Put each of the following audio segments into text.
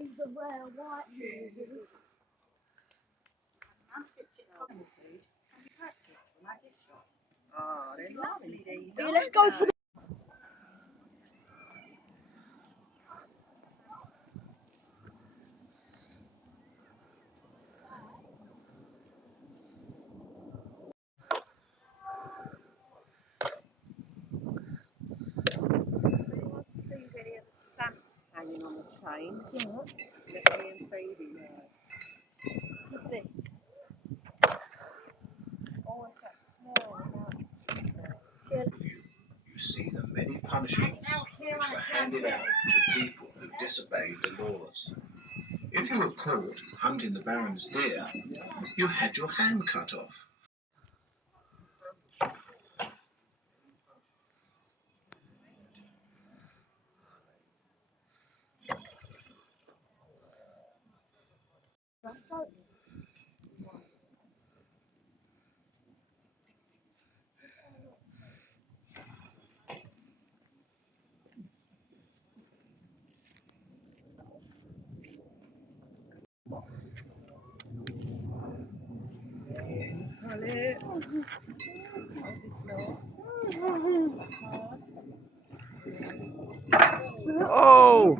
He's a rare white man. Oh, they're lovely, these. Yeah, let's go to the... Hanging on the chain. Yeah. Look at me and Phoebe there. Look at this. Oh, it's that small amount. Yeah. You see the many punishments which were handed out to people who disobeyed the laws. If you were caught hunting the Baron's deer, you had your hand cut off. Oh!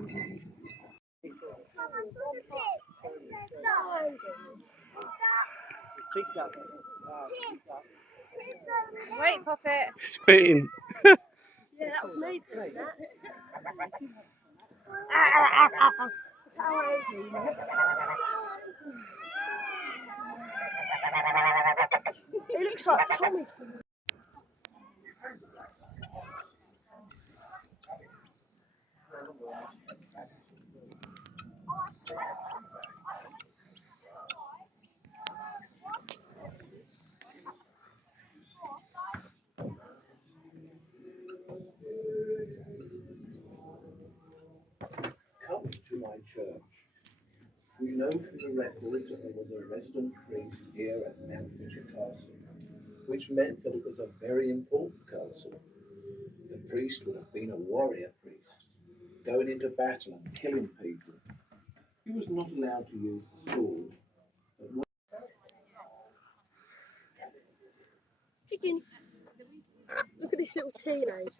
Wait, Puppet. Spitting. Yeah, that was me doing that. He looks like Tommy. Come to my church. We know from the records that there was a resident priest here at Mountfitchet Castle, which meant that it was a very important castle. The priest would have been a warrior priest, going into battle and killing people. He was not allowed to use the sword, but Chicken. Look at this little teenager.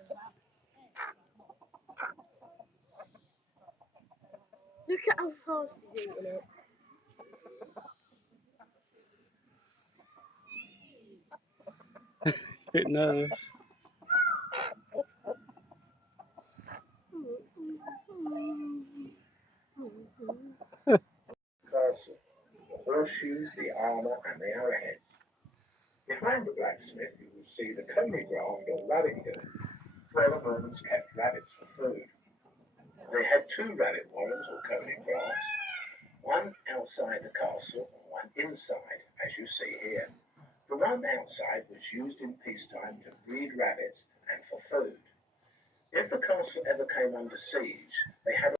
Look at how fast he's eating it. Bit nervous. castle, the horseshoes, the armour, and the arrowheads. Behind the blacksmith, you will see the coney graft or rabbit hill, where the Romans kept rabbits for food. They had two rabbit warrens or coney grafts, one outside the castle and one inside, as you see here. The one outside was used in peacetime to breed rabbits and for food. If the castle ever came under siege, they had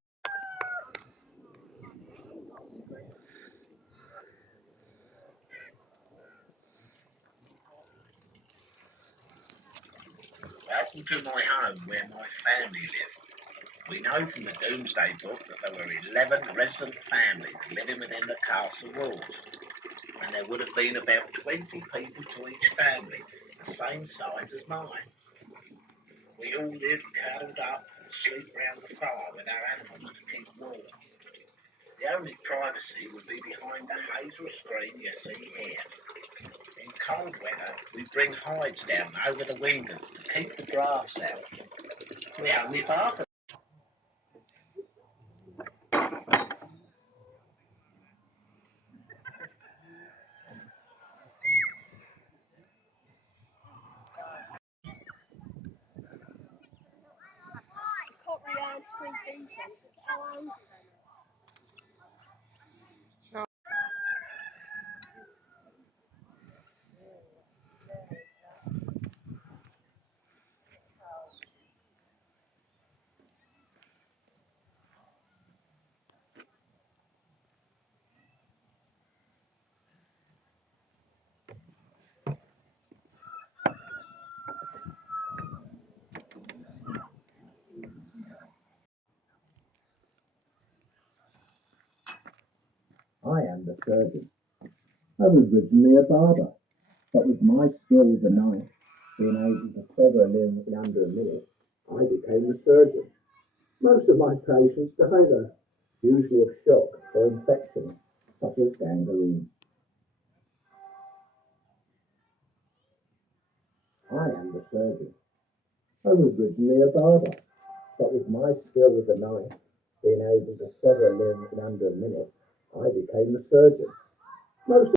Welcome to my home where my family lived. We know from the Doomsday Book that there were 11 resident families living within the castle walls, and there would have been about 20 people to each family, the same size as mine. We all lived cuddled up and sleep round the fire with our animals to keep warm. The only privacy would be behind the hazel screen you see here. In cold weather, we bring hides down over the windows to keep the drafts out. We only bark. Can't really earn 3 decents. I am the surgeon. I was originally a barber, but with my skill with the knife, being able to sever a limb in under a minute, I became the surgeon. Most of my patients die though, usually of shock or infection, such as gangrene. I am the surgeon. I was originally a barber, but with my skill with the knife, being able to sever a limb in under a minute, I became the surgeon. Most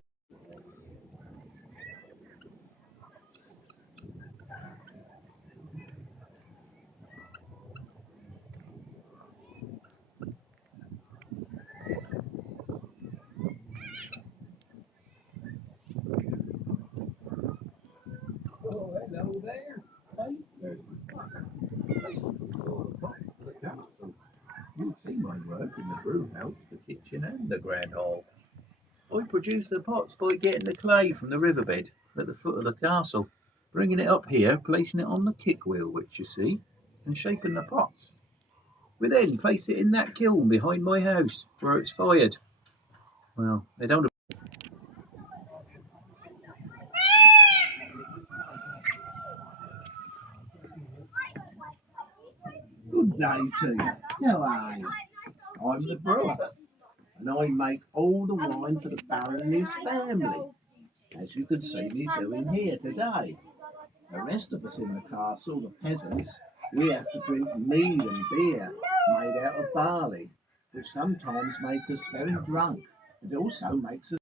Oh, hello there. Hey, the castle. You'll see my work in the brew house, the kitchen, and the grand hall. I produce the pots by getting the clay from the riverbed at the foot of the castle, bringing it up here, placing it on the kick wheel, which you see, and shaping the pots. We then place it in that kiln behind my house, where it's fired. Well, they don't. Good day to you. How are you? I'm the brewer, and I make all the wine for the Baron and his family, as you can see me doing here today. The rest of us in the castle, the peasants, we have to drink mead and beer made out of barley, which sometimes make us very drunk. It also makes us.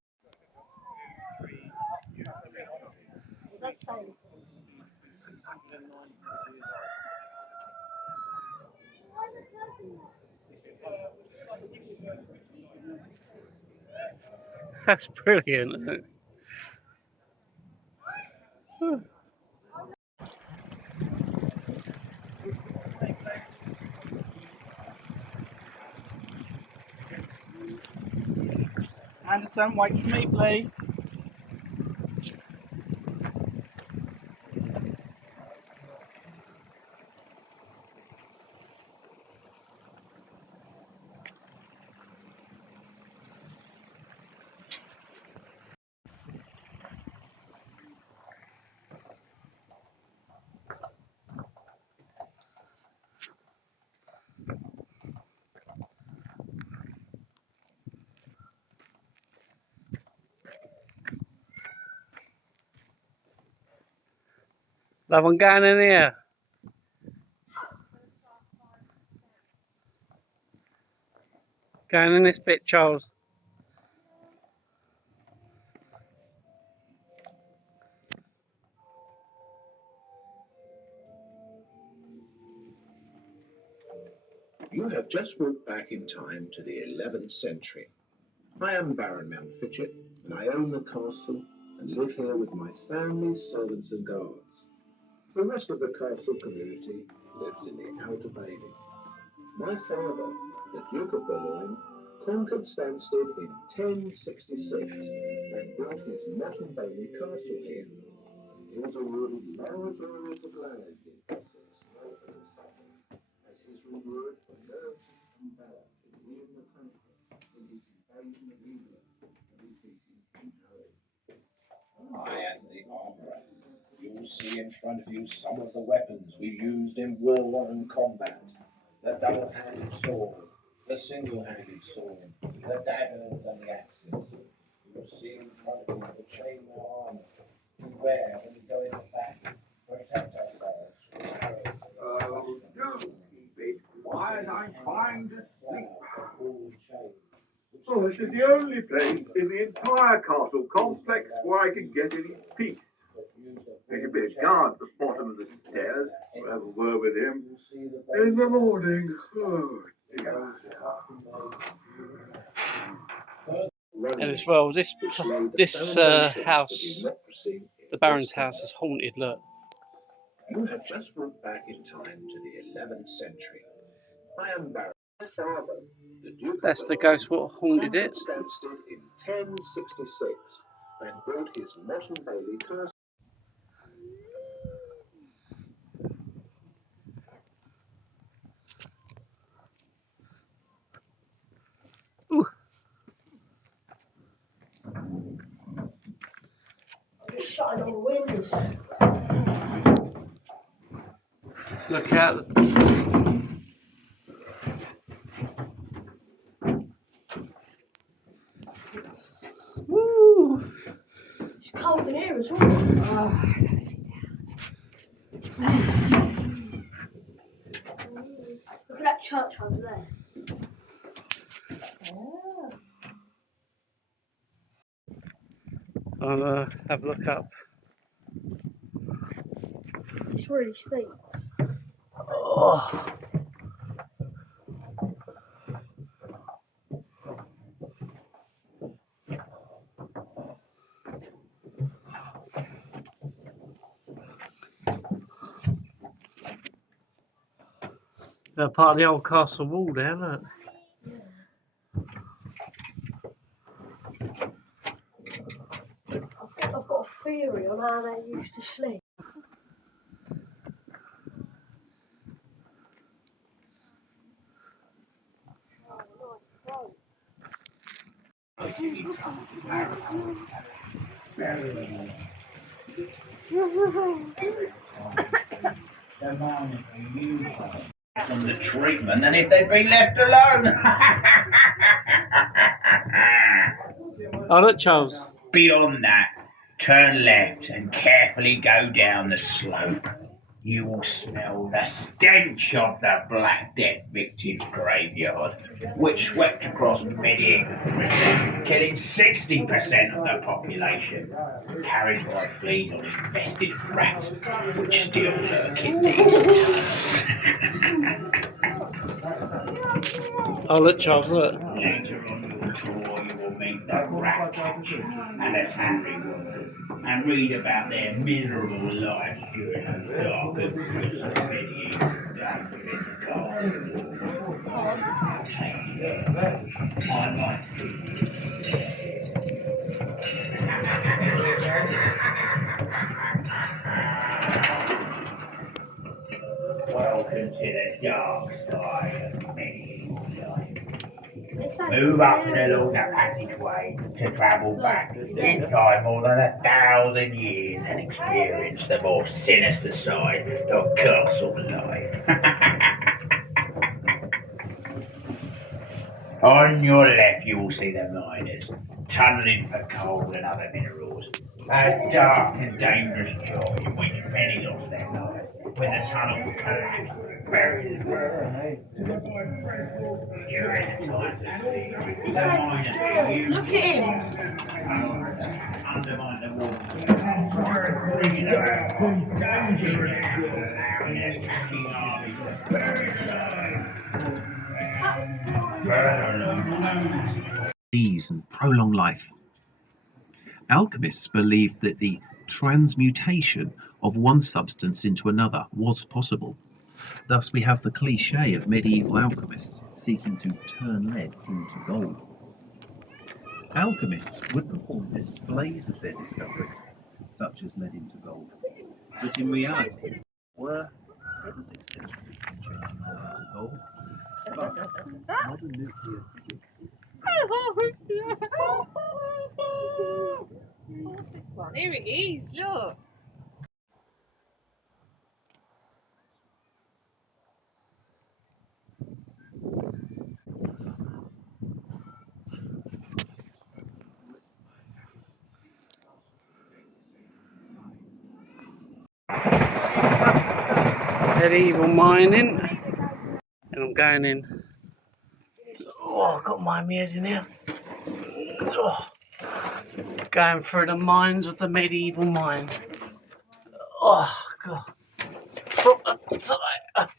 That's brilliant. Anderson, wait for me, please. Love one going in here. Going in this bit, Charles. You have just walked back in time to the 11th century. I am Baron Mountfitchet, and I own the castle and live here with my family, servants, and guards. The rest of the castle community lives in the outer bailey. My father, the Duke of Boulogne, conquered Stansted in 1066 and built his modern bailey castle here. He was awarded large areas of land in Essex, Norfolk, and Suffolk as his reward for loyalty and valor to William the Conqueror in his invasion of England and defeating King Harry. I am the armourer. You will see in front of you some of the weapons we used in war and combat. The double-handed sword, the single-handed sword, the daggers and the axes. You will see in front of you the chainmail armour we wear when we go in the back to protect ourselves from arrows. Oh, do keep it quiet. I'm trying to sleep. Oh, this is the only place in the entire castle complex where I can get any peace. There could be a guard at the bottom of the stairs. I'll have a word with him in the morning. Oh, dear. And as well, this house, the Baron's house, is haunted. Look. You have just walked back in time to the 11th century. I am Baron. My father, the Duke of That's the Boulogne, ghost what haunted it. conquered Stansted in 1066 and built his modern bailey castle. shutting all the windows. Look out. Woo! It's cold in here as well. Look at that church over there. I'll have a look up. It's really steep. Oh. They're part of the old castle wall there, look. I've got a theory on how they used to sleep. From the treatment than if they'd been left alone. Oh, look, Charles. Beyond that, turn left and carefully go down the slope. You will smell the stench of the Black Death victims' graveyard, which swept across medieval Britain, killing 60% of the population, carried by fleas on infested rats, which still lurk in these tunnels. Oh, look, Charles, look. Later on your tour, you will meet the rat catchers and the tannery workers and read about their miserable lives during those dark and gruesome medieval days within the castle. I'll take you there. I might see you. Welcome to the dark side of medieval life. Move up and along that passageway to travel back inside more than 1,000 years and experience the more sinister side of castle life. On your left, you will see the miners tunnelling for coal and other minerals. A dark and dangerous job in which many lost their lives when the tunnel collapsed and buried them. During the time the miners Look at him. undermine the walls, bringing about dangerous allowing attacking armies to bury alive. Ease and prolong life. Alchemists believed that the transmutation of one substance into another was possible. Thus, we have the cliche of medieval alchemists seeking to turn lead into gold. Alchemists would perform displays of their discoveries, such as lead into gold, but in reality were ever successful in changing lead into gold. But modern nuclear physics. What's this one? Here it is, look. Medieval mining. And I'm going in. Oh, I've got my mirrors in here. Oh, going through the mines of the medieval mine. Oh, God. It's proper tight.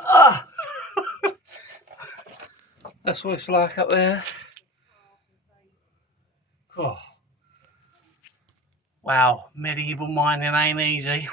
Ah. That's what it's like up there. Oh. Wow, medieval mining ain't easy.